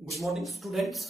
Good morning students.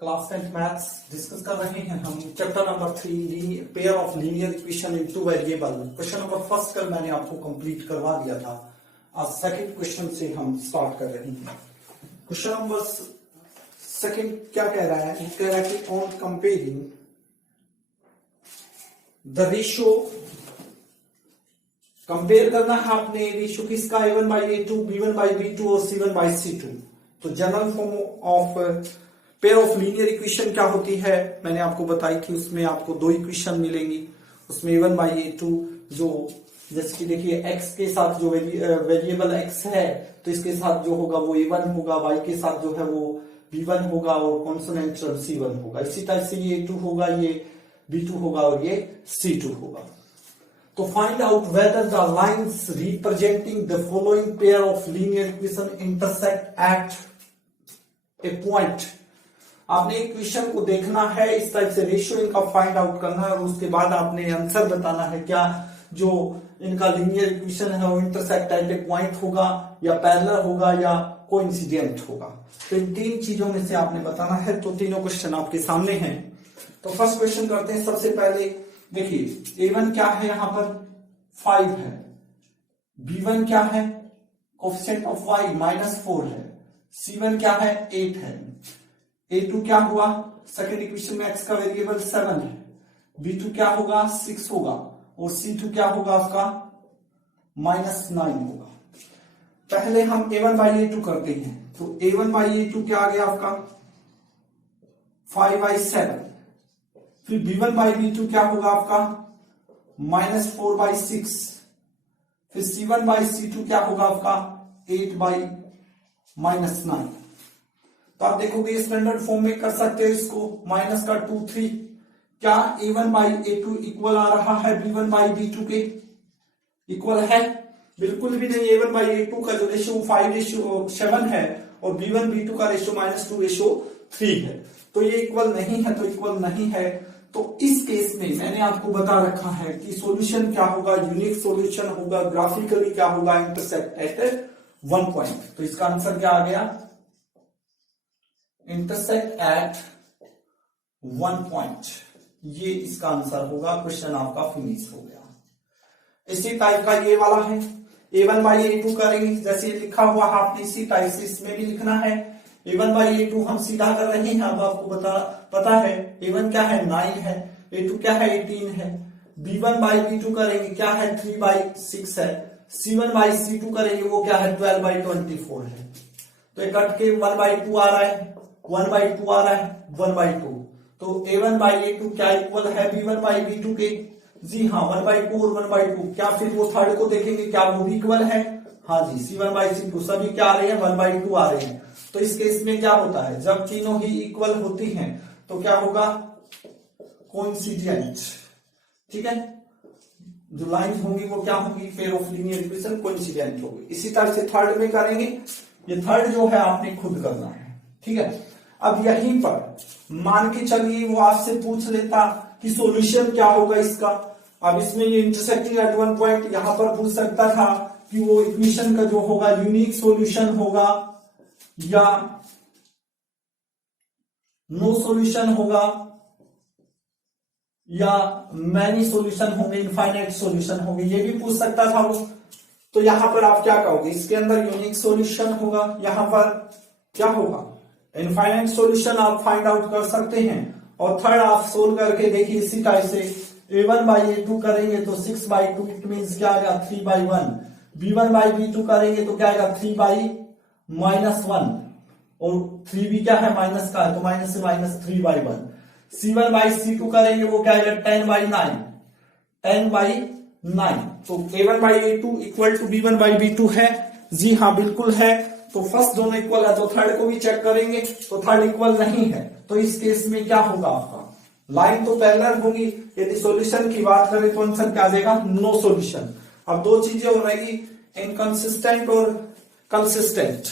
Class 10 maths discuss कर रहे हैं हम chapter number 3 pair of linear equation in two variable. Question number first कल मैंने आपको कंप्लीट करवा दिया था। आज सेकंड क्वेश्चन से हम स्टार्ट कर रहे हैं। क्वेश्चन नंबर सेकंड क्या कह रहा है? कह रहा है कि on comparing the ratio, compare करना है आपने रेशियो किसका, a1/a2, b1/b2 और c1/c2। तो general form of pair of linear equation क्या होती है मैंने आपको बताई थी। उसमें आपको दो इक्वेशन मिलेंगी। उसमें a1/a2 जो जैसे कि देखिए x के साथ जो वेरिएबल x है तो इसके साथ जो होगा वो a1 होगा, y के साथ जो है वो b1 होगा और कॉन्सोनेंट c1 होगा। इसी तरह से ये a2 होगा, ये b2 होगा और ये c2 होगा। तो find out whether the lines representing the following pair of linear equation intersect at A point. आपने इक्वेशन को देखना है, इस टाइप से रेशियो इनका फाइंड आउट करना है और उसके बाद आपने आंसर बताना है क्या जो इनका लीनियर इक्वेशन है वो इंटरसेक्ट एट ए पॉइंट होगा या पैरेलल होगा या कोइंसिडेंट होगा। तो इन तीन चीजों में से आपने बताना है। तो तीनों क्वेश्चन आपके सामने हैं। तो फर्स्ट क्वेश्चन करते हैं। सबसे पहले देखिए a1 क्या है, यहां पर 5 है, b1 क्या है, कोएफिशिएंट ऑफ y -4 है, c1 क्या है, 8 है, a2 क्या हुआ, सेकंड इक्वेशन में x का वेरिएबल 7 है, b2 क्या होगा 6 होगा और c2 क्या होगा आपका -9 होगा। पहले हम a1/a2 करते हैं। तो a1/a2 क्या आ गया आपका 5/7, फिर b1/b2 क्या होगा आपका -4/6, फिर c1/c2 क्या होगा आपका 8/-9। तो आप देखोगे स्टैंडर्ड फॉर्म में कर सकते हो इसको, माइनस का 2 3। क्या a1/a2 इक्वल आ रहा है b1/b2 के? इक्वल है? बिल्कुल भी नहीं। a1/a2 का जो रेशियो 5:7 है और b1/b2 का रेशियो -2:3 है। तो ये इक्वल नहीं है, तो इक्वल नहीं है। तो इस केस में मैंने आपको बता रखा है कि सॉल्यूशन क्या होगा, यूनिक सॉल्यूशन होगा, ग्राफिकली क्या होगा, इंटरसेक्ट एट 1 पॉइंट। तो इसका आंसर क्या आ गया, इंटरसेक्ट एट 1 पॉइंट। ये इसका आंसर होगा। क्वेश्चन आपका फिनिश हो गया। इसी टाइप का ये वाला है, a1/a2 करेंगे जैसे ये लिखा हुआ है आपने, इसी टाइप से इसमें भी लिखना है। a1/a2 हम सीधा कर रहे हैं। अब आपको पता है a1 क्या है 9 है, a2 क्या है 18 है, b1/b2 करेंगे क्या है 3/6 है, c1/c2 करेंगे वो क्या है 12/24 है। तो एक कट के 1/2 आ रहा है, 1/2 आ रहा है, 1/2। तो a1/a2 क्या इक्वल है b1/b2 के? जी हाँ, 1/2 और 1/2। क्या फिर वो थर्ड को देखेंगे क्या वो भी इक्वल है? हाँ जी, c1/c2 सभी क्या आ रहे हैं 1/2 आ रहे हैं। तो इस केस में क्या होता है, जब तीनों ही इक्वल होती हैं तो क्या होगा, कोइंसिडेंट। ठीक है, जो लाइंस होंगी वो क्या होंगी, pair of linear equation coincident होगी। इसी तरह से थर्ड में करेंगे। ये थर्ड जो है आपने खुद करना है। ठीक है, अब यहीं पर मान के चलिए वो आपसे पूछ लेता कि सॉल्यूशन क्या होगा इसका। अब इसमें ये इंटरसेक्टिंग एट 1 पॉइंट, यहां पर पूछ सकता था कि वो इक्वेशन का जो होगा यूनिक सॉल्यूशन होगा या नो सॉल्यूशन होगा या मैनी सॉल्यूशन होंगे, इनफाइनाइट सॉल्यूशन होंगे, ये भी पूछ सकता था वो। तो यहां पर आप क्या कहोगे, इसके अंदर यूनिक सॉल्यूशन होगा, यहां पर क्या होगा इनफाइनाइट सॉल्यूशन आप फाइंड आउट कर सकते हैं। और थर्ड आप सोल्व करके देखिए इसी टाइप से a1/a2 करेंगे तो 6/2 इट मींस क्या आएगा 3/1, b1/b2 करेंगे तो क्या आएगा 3/-1 और 3 भी क्या है माइनस का है तो माइनस से -3/1। c1/c2 करेंगे वो क्या आएगा 10/9, 10/9। तो a1/a2 इक्वल टू b1/b2 है। जी हाँ बिल्कुल है। तो फर्स्ट दोनों इक्वल है तो थर्ड को भी चेक करेंगे तो थर्ड इक्वल नहीं है। तो इस केस में क्या होगा आपका, लाइन तो पैरेलल होगी। यदि सॉल्यूशन की बात करें तो आंसर क्या आ जाएगा, नो सॉल्यूशन। अब दो चीजें हो रहेगी, इनकंसिस्टेंट और कंसिस्टेंट।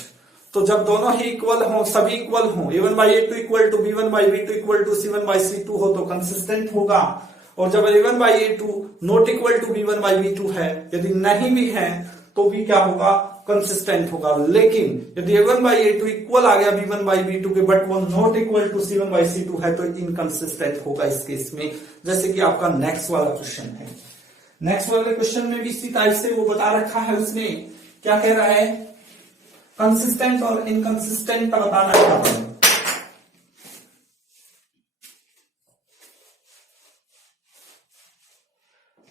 तो जब दोनों ही इक्वल हो, सभी इक्वल हो, a1/a2 equal to b1/b2 equal to c1/c2 हो तो कंसिस्टेंट होगा। और जब a1/a2 not equal to b1/b2 है, यदि नहीं भी है तो भी क्या होगा, कंसिस्टेंट होगा। लेकिन यदि a1 बाई a2 इक्वल आ गया b1 बाई b2 के बट वो not equal to c1 by c2 है तो इनकंसिस्टेंट होगा इस केस में। जैसे कि आपका नेक्स्ट वाला क्वेश्चन है, नेक्स्ट वाले क्वेश्चन में भी इसी टाइप से वो बता रखा है, उसने क्या कह रहा है, कंसिस्टेंट और इनकंसिस्टेंट का बताना चाहता है।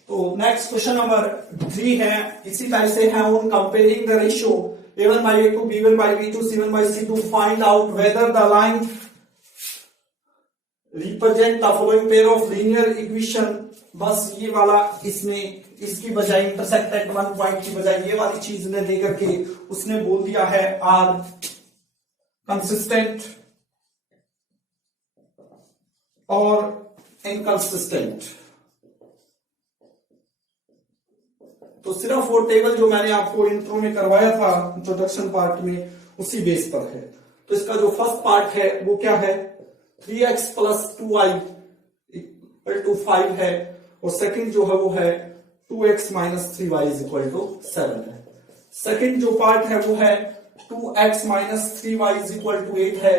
तो नेक्स्ट क्वेश्चन नंबर 3 है, इसी टाइप से है, on comparing the ratio a1 by a2 b1 by b2 c1 by c2 find out whether the line represent the following pair of linear equation। बस ये वाला इसमें इसकी बजाय इंटरसेक्ट एट वन पॉइंट की बजाय ये वाली चीज ने देकर के उसने बोल दिया है आर कंसिस्टेंट और इनकंसिस्टेंट। तो सिर्फ वो टेबल जो मैंने आपको इंट्रो में करवाया था इंट्रोडक्शन पार्ट में उसी बेस पर है। तो इसका जो फर्स्ट पार्ट है वो क्या है, 3x plus 2y equal to 5 है, और सेकंड जो है वो है 2x minus 3y is equal to 7 है। सेकंड जो पार्ट है वो है 2x minus 3y is equal to 8 है,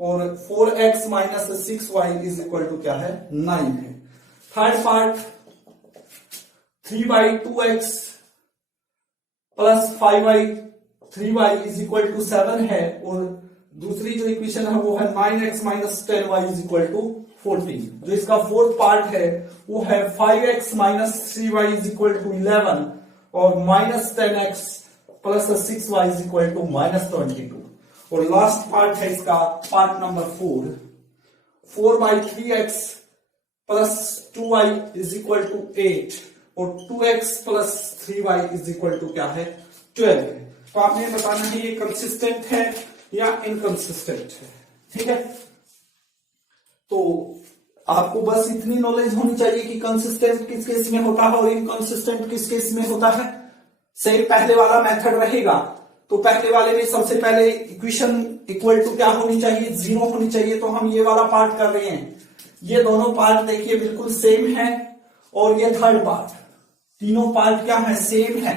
और 4x minus 6y is equal to क्या है, 9 है। Third part 3 by 2x plus 5 by 3y is equal to 7 है, और दूसरी जो इक्वेशन है वो है 9x minus 10y is equal to 14। जो इसका फोर्थ पार्ट है वो है 5x minus 3y is equal to 11, और minus 10x plus 6y is equal to minus 22। और लास्ट पार्ट है इसका part number 4 by 3x plus 2y is equal to 8, और 2x plus 3y is equal to क्या है, 12 है। तो आपने बताना है ये कंसिस्टेंट है या इनकंसिस्टेंट है, ठीक है। तो आपको बस इतनी नॉलेज होनी चाहिए कि कंसिस्टेंट किस केस में होता है और इनकंसिस्टेंट किस केस में होता है। सेम पहले वाला मेथड रहेगा। तो पहले वाले में सबसे पहले इक्वेशन इक्वल टू क्या होनी चाहिए, 0 होनी चाहिए। तो हम ये वाला पार्ट कर रहे हैं, ये दोनों पार्ट देखिए बिल्कुल सेम है, और ये थर्ड पार्ट, तीनों पार्ट क्या है, सेम है।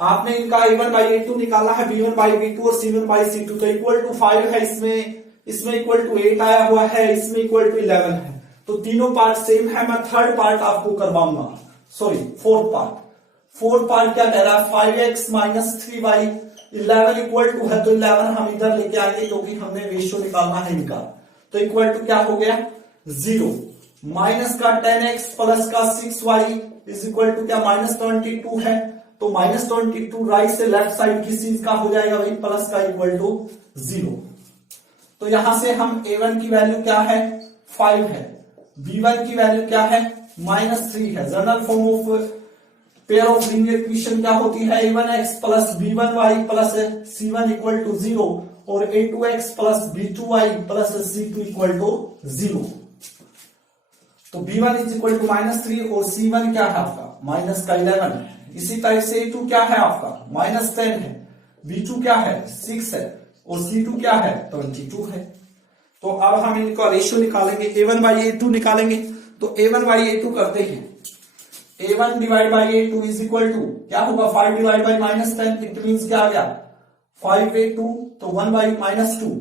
आपने इनका a1 बाई a2 निकालना है, b1 बाई b2 और c1 बाई c2। तो इक्वल टू 5 है, इसमें इक्वल टू 8 आया हुआ है, इसमें इक्वल टू 11 है। तो तीनों पार्ट सेम है। मैं थर्ड पार्ट आपको करवाऊंगा, सॉरी फोर्थ पार्ट क्या कह रहा है, 5x minus 3y 11 equal to है, तो 11 हम इधर लेके आएंगे क्योंकि हमने रेशियो निकालना है इनका। तो इक्वल टू क्या हो गया, 0, माइनस का 10x प्लस का 6y इज इक्वल टू क्या, माइनस 22 है। तो माइनस 22 राइट से लेफ्ट साइड किस चीज का हो जाएगा भाई, प्लस का, इक्वल टू 0। तो यहां से हम a1 की वैल्यू क्या है, 5 है, b1 की वैल्यू क्या है, -3 है। General form of pair of linear equation क्या होती है, a1x plus b1y plus c1 equal to 0, और a2x plus b2y plus c2 equal to 0। तो b1 इज इक्वल टू -3 और c1 क्या है आपका, माइनस का 11 है। इसी टाइप से a2 क्या है आपका, -10 है, b2 क्या है, 6 है, और c2 क्या है, 22 है। तो अब हम इनका रेशियो निकालेंगे, a1 बाई a2 निकालेंगे। तो a1 बाई a2 करते हैं, a1 divide by a2 is equal to क्या होगा, 5 डिवाइड बाई -10, इट मीन्स क्या आ गया, 5a2, तो 1 बाई -2,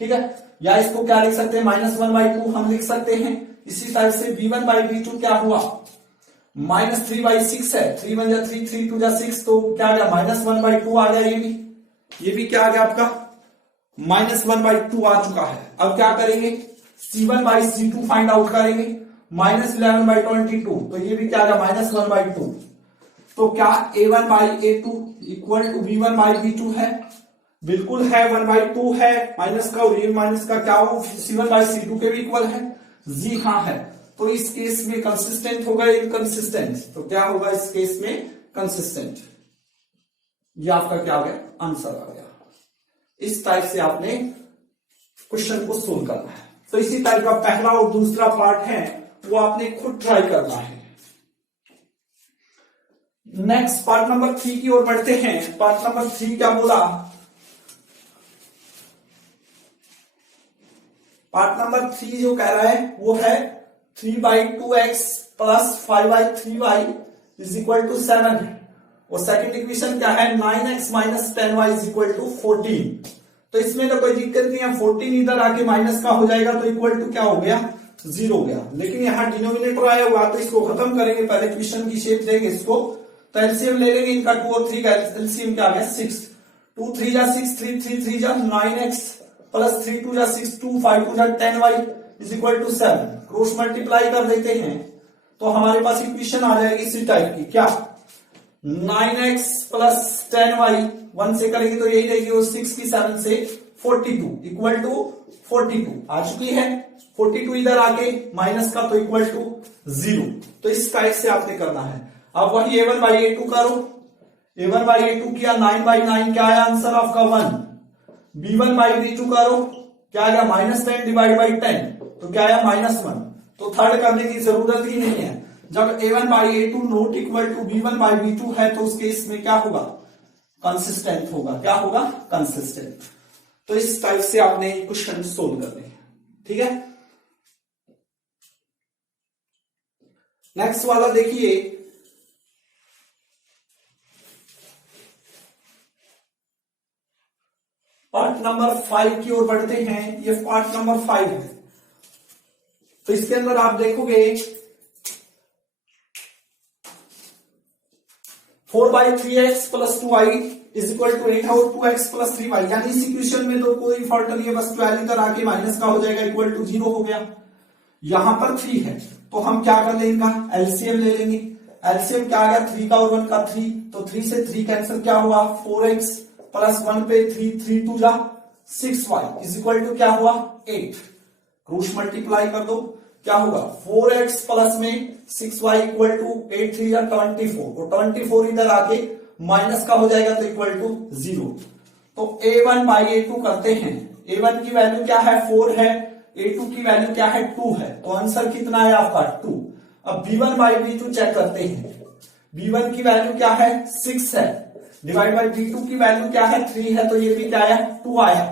ठीक है। या इसको क्या लिख सकते हैं, -1 बाई 2 हम लिख सकते हैं। इसी टाइप से b1 बाई b2 क्या हुआ, -3 बाई 6 है, 3 1 जा 3, 3 2 जा 6, तो क्या आ गया, -1 बाई 2 आ गया। ये भी क्या आ गया आपका, -1 बाई 2 आ चुका है। अब क्या करेंगे, c1 by c2 find out करेंगे, -11 बाई 22, तो ये भी क्या आ गया, -1 बाई 2। तो क्या a1 by a2 equal to b1 by b2 है, बिल्कुल है, 1 बाई 2 है, माइनस का और ये माइनस का क्या हो, c1 बाई c2 के भी इक्वल है, जी हाँ है। तो इस केस में कंसिस्टेंट होगा, इनकंसिस्टेंट, तो क्या होगा इस केस में, कंसिस्टेंट। ये आपका क्या आ गया, आंसर आ गया। इस टाइप से आपने क्वेश्चन को सोल्व करना है। तो इसी टाइप का पहला और दूसरा पार्ट है वो आपने खुद ट्राई करना है। नेक्स्ट पार्ट नंबर 3 की ओर बढ़ते हैं। पार्ट नंबर 3 क्या बोला, पार्ट नंबर 3 जो कह रहा है वो है 3 by 2x plus 5 by 3y is equal to 7 है। और सेकंड इक्वेशन क्या है 9x minus 10y is equal to 14। तो इसमें तो कोई दिक्कत नहीं है, 14 इधर आके माइनस का हो जाएगा तो इक्वल टू क्या हो गया 0 हो गया। लेकिन यहाँ डिनोमिनेटर आया हुआ तो इसको खत्म करेंगे, पहले इक्वेशन की शेप देंगे इसको, तो एलसीएम ले लेंगे इनका 2 और 3 का एलसीएम क्या आ गया 6। 2 3 जा 6, 3 3 3 जा 9x प्लस 3 2 जा 6, 2 5 2 जा 10y is equal to 7। Cross multiply कर देते हैं तो हमारे पास इक्वेशन आ जाएगी इसी टाइप की, क्या 9x प्लस 10y 1 से करेंगे तो यही रहेगी, और 6 की 7 से 42 इक्वल टू 42 आ चुकी है। 42 इधर आके माइनस का तो इक्वल टू 0। तो इस टाइप से आपने करना है। अब वही a1 बाई a2 करो, a1 बाई a2 किया 9 बाई 9 क्या आया आंसर आपका 1। b1 बाई b2 करो, क्या आया -10 डिवाइड बाई 10 तो क्या आया -1। तो थर्ड करने की जरूरत ही नहीं है। जब a1 by a2 not equal to b1 by b2 है तो उस केस में क्या होगा कंसिस्टेंट होगा, क्या होगा कंसिस्टेंट। तो इस टाइप से आपने क्वेश्चन सोल्व करने हैं, ठीक है। नेक्स्ट वाला देखिए, पार्ट नंबर 5 की ओर बढ़ते हैं। ये पार्ट नंबर 5 है। तो इसके अंदर आप देखोगे 4/3x plus 2y is equal to 8 और 2x प्लस 3y, यानी इस इक्वेशन में तो कोई फॉल्ट नहीं है, बस 12 इधर आके माइनस का हो जाएगा इक्वल टू 0 हो गया। यहां पर 3 है तो हम क्या कर लेंगे इनका एलसीएम ले लेंगे। एलसीएम क्या आ गया 3 का और 1 का 3, तो 3 से 3 कैंसिल क्या हुआ 4x प्लस 1 पे 3 3 2 जा 6y इज इक्वल टू क्या हुआ 8। क्रॉस मल्टीप्लाई कर दो क्या होगा 4x प्लस में 6y इक्वल टू 8 3 या 24, और 24 इधर आके माइनस का हो जाएगा तो इक्वल टू 0। तो a1 बाई a2 करते हैं। a1 की वैल्यू क्या है 4 है, a2 की वैल्यू क्या है 2 है, तो आंसर कितना है आपका 2। अब b1 बाई b2 चेक करते हैं। b1 की वैल्यू क्या है 6 है, डिवाइड बाई b2 की वैल्यू क्या है 3 है, तो ये भी क्या आया 2 आया।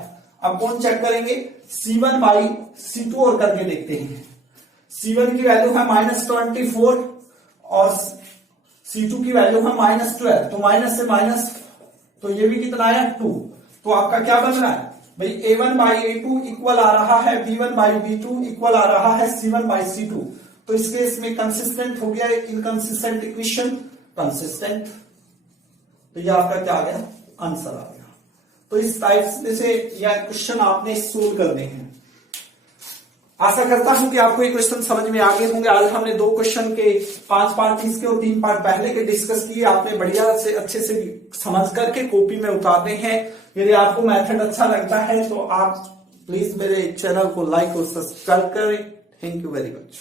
अब कौन चेक करेंगे c1 बाई c2 और करके देखते हैं। c1 की वैल्यू है -24 और c2 की वैल्यू है -12, तो माइनस से माइनस तो ये भी कितना आया 2। तो आपका क्या बन रहा है भाई a1 बाई a2 इक्वल आ रहा है b1 बाई b2 इक्वल आ रहा है c1 बाई c2। तो इस केस में कंसिस्टेंट हो गया, इनकंसिस्टेंट इक्वेशन कंसिस्टेंट। तो ये आपका क्या आ गया आंसर आ गया। तो इस टाइप से यह क्वेश्चन आपने सोल्व करने हैं। आशा करता हूं कि आपको ये क्वेश्चन समझ में आ गए होंगे। आज हमने 2 क्वेश्चन के 5 पार्ट इसके और 3 पार्ट पहले के डिस्कस किए। आपने बढ़िया से अच्छे से समझ करके कॉपी में उतारने हैं। यदि आपको मेथड अच्छा लगता है तो आप प्लीज मेरे चैनल को लाइक और सब्सक्राइब करें। Thank you very much.